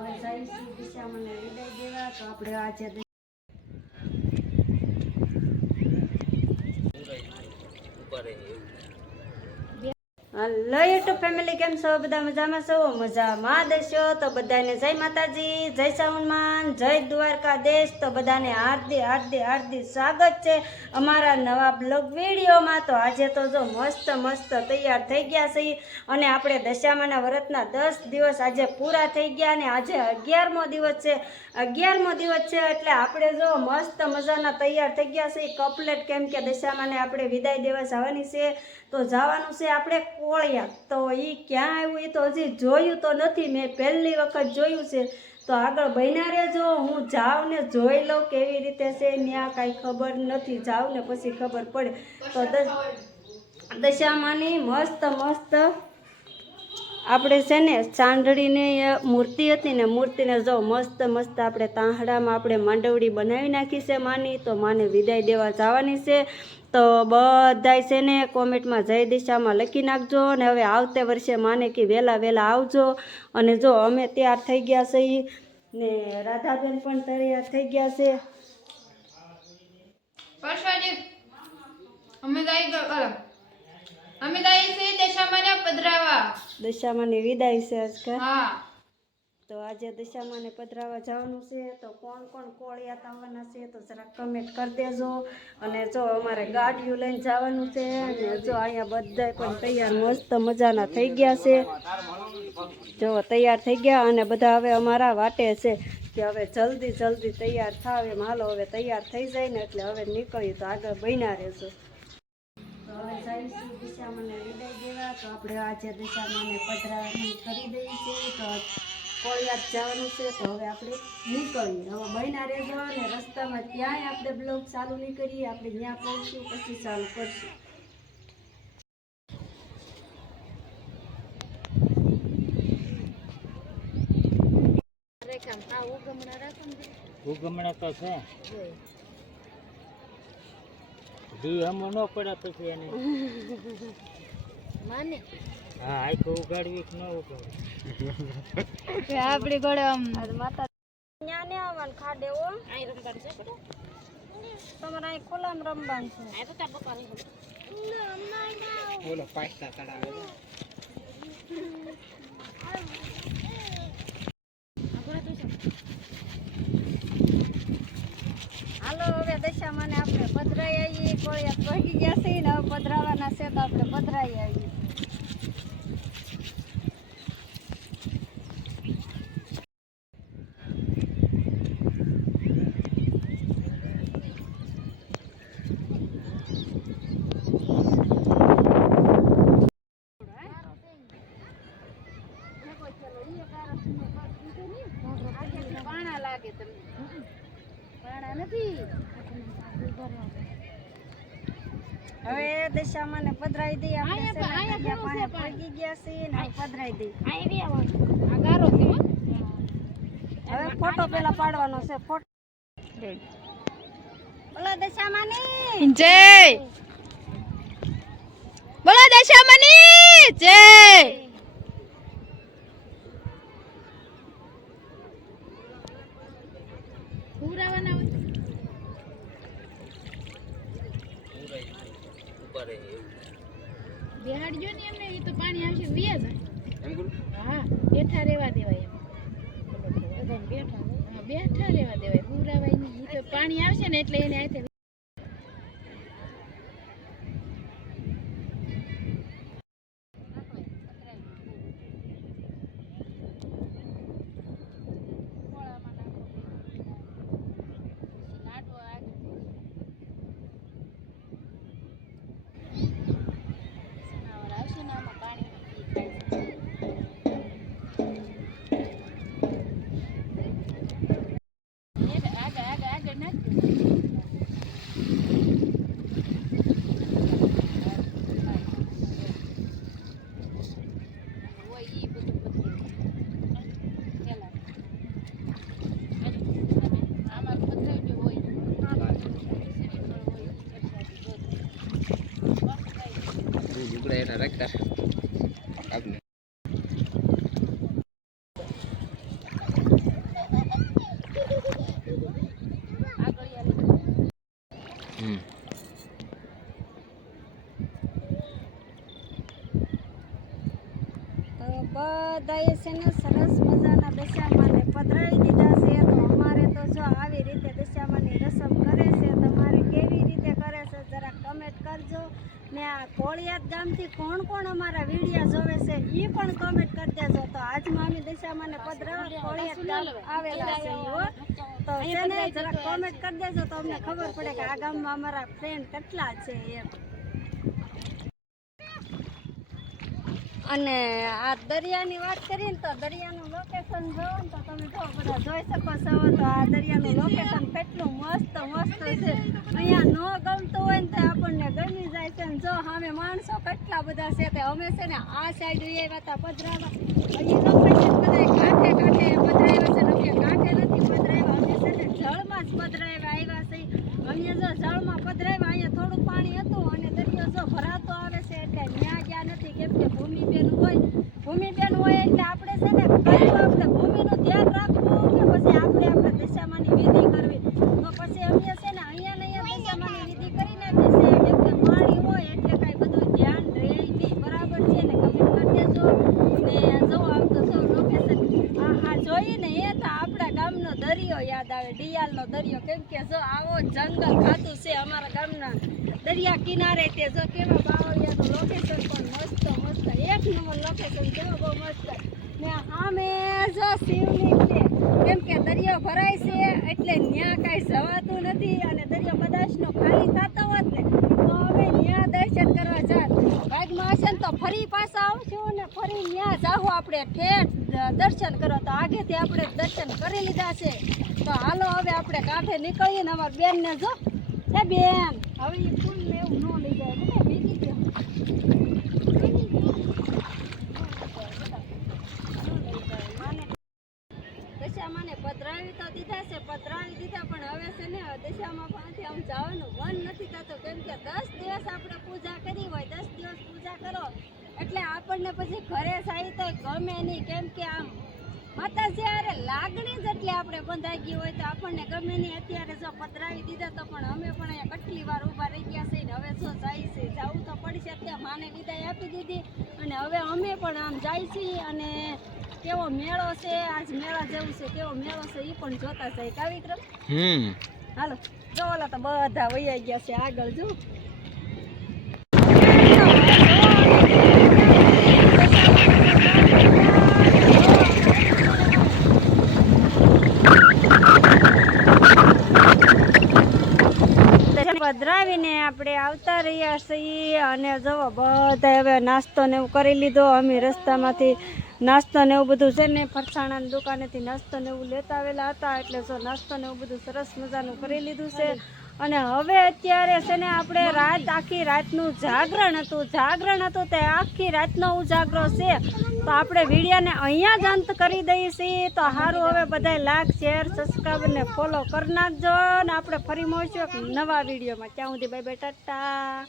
હવે જઈશું દિશામાં વિદાય દેવા. તો આપણે આજે હેલો યુટ્યુબ ફેમિલી, કેમ છો બધા? મજામાં છો? મજામાં દેશો તો બધાને જય માતાજી, જય સાઉન્ડમાન, જય દ્વારકાધીશ. તો બધાને હાર્દિક હાર્દિક હાર્દિક સ્વાગત છે અમારા નવા બ્લોગ વિડીયોમાં. તો આજે તો જો મસ્ત મસ્ત તૈયાર થઈ ગયા છે અને આપણે દશામાના વ્રતના 10 દિવસ આજે પૂરા થઈ ગયા અને આજે 11મો દિવસ છે. 11મો દિવસ છે એટલે આપણે જો મસ્ત મજાના તૈયાર થઈ ગયા છે કપલેટ, કેમ કે દશામાને આપણે વિદાય દેવા જવાની છે. તો જવાનું છે આપણે કોળિયા. તો એ ક્યાં આવ્યું એ તો હજી જોયું તો નથી, મેં પહેલી વખત જોયું છે. તો આગળ બન્યા રહેજો, હું જાઉં ને જોઈ લઉં કેવી રીતે છે. ત્યાં કાંઈ ખબર નથી, જાઉં ને પછી ખબર પડે. તો દશામાની મસ્ત મસ્ત આપણે છે ને ચાંદડીની મૂર્તિ હતી ને, મૂર્તિને જો મસ્ત મસ્ત આપણે તાંહડામાં આપણે માંડવડી બનાવી નાખી છે માની. તો માને વિદાય દેવા જવાની છે. તો બધાય છે ને કોમેન્ટમાં જય દિશામાં લખી નાખજો. અને હવે આવતે વર્ષે માને કે વહેલા વહેલા આવજો. અને જો અમે તૈયાર થઈ ગયા છીએ ને રાધાબેન પણ તૈયાર થઈ ગયા છે. દશામાની વિદાય છે આજકા. તો આજે દશામાને પધરાવા જવાનું છે. તો કોણ કોણ કોળિયા આવવાના છે તો જરા કમેન્ટ કરી દેજો. અને જો અમારે ગાડીઓ લઈને જવાનું છે. અને જો અહીંયા બધા પણ તૈયાર મસ્ત મજાના થઈ ગયા છે. જો તૈયાર થઈ ગયા અને બધા હવે અમારા વાટે છે કે હવે જલ્દી જલ્દી તૈયાર થાવ એમ. હાલો હવે તૈયાર થઈ જાય ને એટલે હવે નીકળી તો આગળ બન્યા રહેજો. તો હવે જઈશું દિશામાને વિદાય દેવા. તો આપણે આજે દિશામાને પધરાવાની કરી દઈએ છીએ. તો કોળિયાત જવાનું છે તો હવે આપણે નીકળીએ. હવે બન્યા રહેજો અને રસ્તામાં ત્યાંય આપણે બ્લોગ ચાલુ નહીં કરીએ, આપણે ત્યાં પહોંચશું પછી ચાલુ કરશું. ઉગમણા તો છે દી હમ ન પડે પછી એને માને. હા, આખો ઉગાડવી કે ન ઉગાડવી આપડી ગોળે માતા ન્યા ને આવવાનું ખાડે હો. આઈ રમવાનું છે બેટા, તમારે અહીં ખુલ્લામાં રમવાનું છે. આ તો તાર પપ્પા લઈ બોલો પાસ્તા તળાવે હાલો હવે દશામાને આપણે પધરાઈ આવીએ. કોળિયા પહોંચી ગયા છે ને હવે પધરાવાના છે તો આપણે પધરાઈ આવીએ. હવે દશામાને પધરાઈ દઈએ. આપણે પાણી પડી ગયા છે ને પધરાઈ દઈએ. હવે ફોટો પેલા પાડવાનો છે. ફોટો બોલો દશામાની જય, બોલો દશામાની જય. પૂરાવાના હોય બેહાડજો ને એમને, એ તો પાણી આવશે વ્યા જાય એમ કરું. હા, બેઠા રહેવા દેવાય એમ. બેઠા રહેવા દેવાય, પૂરાવાય નહીં. એ તો પાણી આવશે ને એટલે એને આથે બધાએ છે ને સરસ મજાના દશામાને પધરાવી દીધા છે. તો અમારે તો જો આવી રીતે દશામાની રસમ કરે છે. તમારે કેવી રીતે કરે છે જરા કમેન્ટ કરજો. ને આ કોળિયાદ ગામથી કોણ કોણ અમારા વિડીયો જોવે છે એ પણ કમેન્ટ કરી દેજો. તો આજમાં અમે દશામાને પધરાવા કોળિયાદ ગામ આવેલા છે હો. તો છે ને જરા કમેન્ટ કરી દેજો તો અમને ખબર પડે કે આ ગામમાં અમારા ફ્રેન્ડ કેટલા છે એમ. અને આ દરિયાની વાત કરીએ ને તો દરિયાનું લોકેશન જોવો ને તો તમે જો બધા જોઈ શકો છો. તો આ દરિયાનું લોકેશન કેટલું મસ્ત મસ્ત છે. અહીંયા ન ગમતું હોય ને તો આપણને ગમી જાય છે. ને જો સામે માણસો કેટલા બધા છે. તે અમે છે ને આ સાઈડ આવ્યા હતા પધરાવા. અહીં લોકેશન બધા કાંઠે કાંઠે પધરાવ્યા છે. અમે કાંઠે નથી પધરાવ્યા, અમે છે ને જળમાં જ પધરાવ્યા આવ્યા છે. અમે જો જળમાં પધરાવ્યા, અહીંયા થોડું પાણી હતું અને દરિયો જો ભરાતો આવે છે એટલે ત્યાં ગયા નથી. કેમ કે ભૂમિબેન હોય એટલે આપણે છે ને કયું આપણે ભૂમિનું ધ્યાન રાખવું કે પછી આપણે દશામાની વિધિ કરવી. તો પછી અમે છે ને અહીંયા ને અહીંયા દશામાની વિધિ કરી નાખી છે. કેમ કે પાણી હોય એટલે કાંઈ બધું ધ્યાન રહે નહીં. બરાબર છે ને? કમેન્ટ કરી દેજો. ને જો આમ તો જો લોકેશન હા જોઈએ ને એ તો આપણા ગામનો દરિયો યાદ આવે, ડિયાલનો દરિયો. કેમ કે જો આવો જંગલ ખાતું છે અમારા ગામના દરિયા કિનારે. તે જો કેવા બાવળિયાનું લોકેશન પણ મસ્ત મસ્ત એક નંબર લોકેશન જો બહુ મસ્ત. ને સામે જો શિવલિંગ છે. કેમ કે દરિયો ભરાય છે એટલે ત્યાં કાંઈ જવાતું નથી. અને દરિયો કદાચનો ખાલી થતો હોત ને તો અમે ત્યાં દર્શન કરવા જાત. ભાગમાં હશે ને તો ફરી પાછા આવશું ને ફરી ત્યાં જાવું આપણે ઠેઠ દર્શન કરવા. તો આગેથી આપણે દર્શન કરી લીધા છે. તો હાલો હવે આપણે કાંઠે નીકળીએ ને અમારા બેનને જો એ બેન હવે એ ફૂલ ને એવું ન લઈ જાય બધા ભેગી ગયો. દશામાને પધરાવી તો દીધા છે, પધરાવી દીધા પણ હવે છે ને દશામાં પાછી આમ જવાનું મન નથી થતું. કેમ કે 10 દિવસ આપણે પૂજા કરી હોય, 10 દિવસ પૂજા કરો એટલે આપણને પછી ઘરે જાય તો ગમે નહીં. કેમ કે આમ માતાજી હારે લાગણી જ એટલે આપણે બંધાઈ ગઈ હોય તો આપણને ગમે નહીં. અત્યારે જો પધરાવી દીધા તો પણ અમે પણ અહીંયા કેટલી વાર ઊભા રહી ગયા છે ને હવે જો જાય છે, જવું તો પડશે. અત્યારે માને વિદાય આપી દીધી અને હવે અમે પણ આમ જાય છીએ. અને કેવો મેળો છે આજ, મેળા જેવું છે, કેવો મેળો છે એ પણ જોતા જાય. કા વિક્રમ? હાલો જો ઓલા તો બધા વૈયા ગયા છે આગળ જો. પધરાવીને આપણે આવતા રહ્યા છીએ. અને જવો બધા હવે નાસ્તો ને એવું કરી લીધો. અમે રસ્તામાંથી નાસ્તો ને એવું બધું છે ને ફરસાણાની દુકાનેથી નાસ્તો ને એવું લેતા આવેલા હતા. એટલે જો નાસ્તો ને એવું બધું સરસ મજાનું કરી લીધું છે. અને હવે અત્યારે છે ને આપણે આખી રાતનું જાગરણ હતું તે આખી રાતનો ઉજાગરો છે. તો આપણે વિડીયોને અહીંયા જ અંત કરી દઈએ છીએ. તો સારું હવે બધા લાઈક શેર સબસ્ક્રાઈબ ને ફોલો કરી નાખજો. ને આપણે ફરી મળીશું એક નવા વિડીયોમાં. ત્યાં સુધી બાય બાય ટાટા.